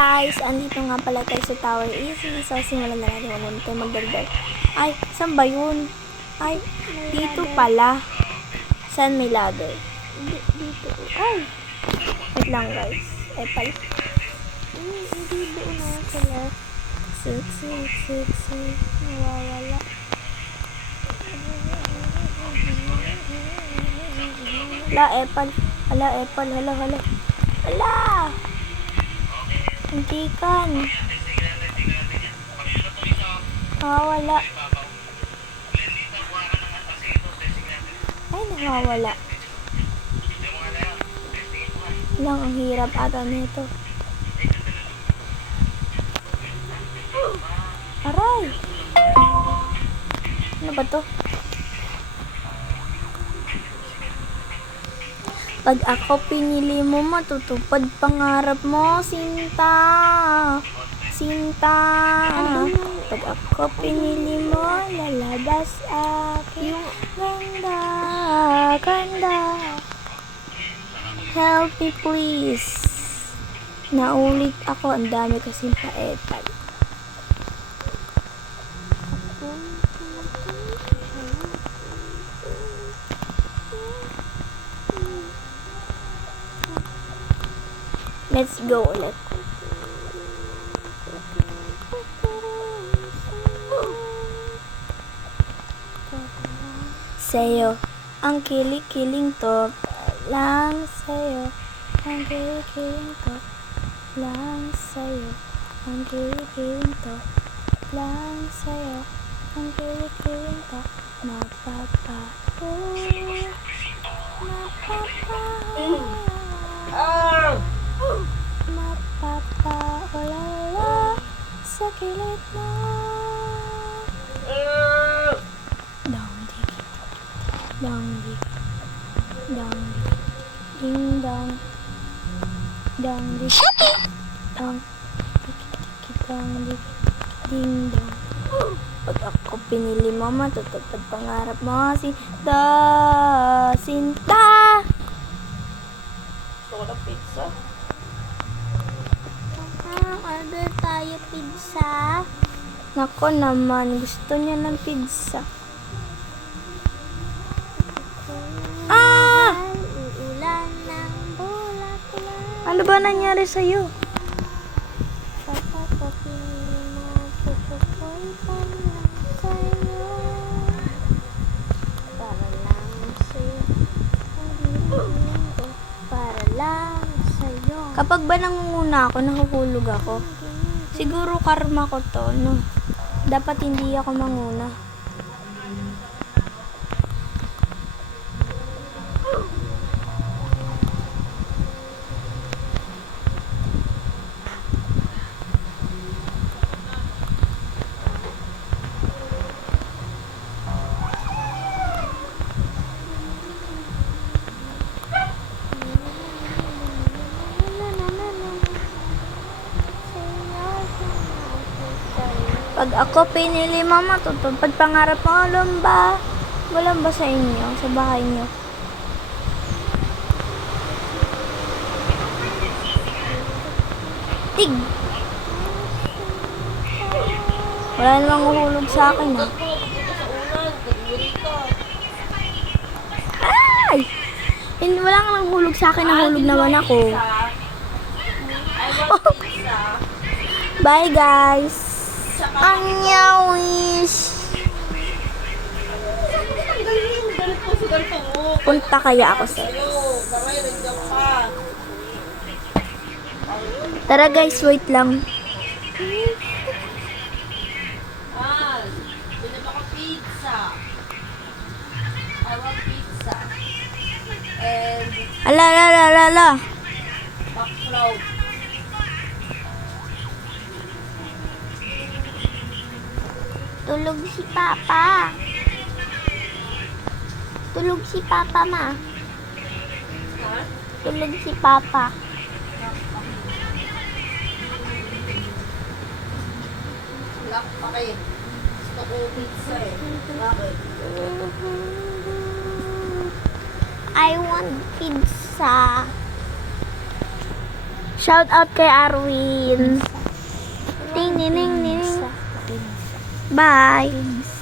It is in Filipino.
Guys, andito nga pala tayo sa Tower Easy. So, simulan na natin. Wala na tayo magdagdag. Ay, saan ba yun? Ay, dito pala. Saan may ladder? Dito. Ay. Wait lang guys. Ay pala. Hindi doon na pala. Six. Nawawala. Apple. Apple. Hala. Hindi kan. Nawawala. Ay, nawawala. Lang, ang hirap ata nito. Aray! Ano ba to? Pag ako pinili mo, matutupad pangarap mo, Sinta. Pag ako pinili mo, lalabas aking ganda. Help me please. Naulit ako, ang dami kasing paetan. Let's go ulit. Sa'yo, ang kilig-kiling to lang sa'yo. Ang kilig-kiling to lang sa'yo. Ang kilig-kiling to lang sa'yo. Ang kilig-kiling to mapapaulala sa kilid mo. Ding dong, ding dong. Pag ako pinili mo, matutupad pangarap mo, Sinta. Gusto ko ng pizza. Order tayo pizza. Nako naman, gusto niya ng pizza. Uulan ng bulat-bulat. Ano ba nangyari sa'yo? Kapag ba nangunguna ako, nahuhulog ako. Siguro karma ko to, no? Dapat hindi ako manguna. Pag ako pinili mo, matutupad pangarap mo, lumba. Walang ba sa inyo, sa bahay nyo? Tig! Wala namang uhulog sa akin, ha? Ay! Wala nga nang hulog sa akin, nahulog naman ako. Bye, guys! Anyawis. Punta kaya ako sa Tara guys, wait lang. Binaba ko pizza. I want pizza. And Ala. baklaw. Tulog si Papa. Tulog si Papa, ma. Ha? Tulog si Papa. Lock pa kayo. Gusto ko pizza eh. Bakit? I want pizza. Shout out kay Arwin. Bye!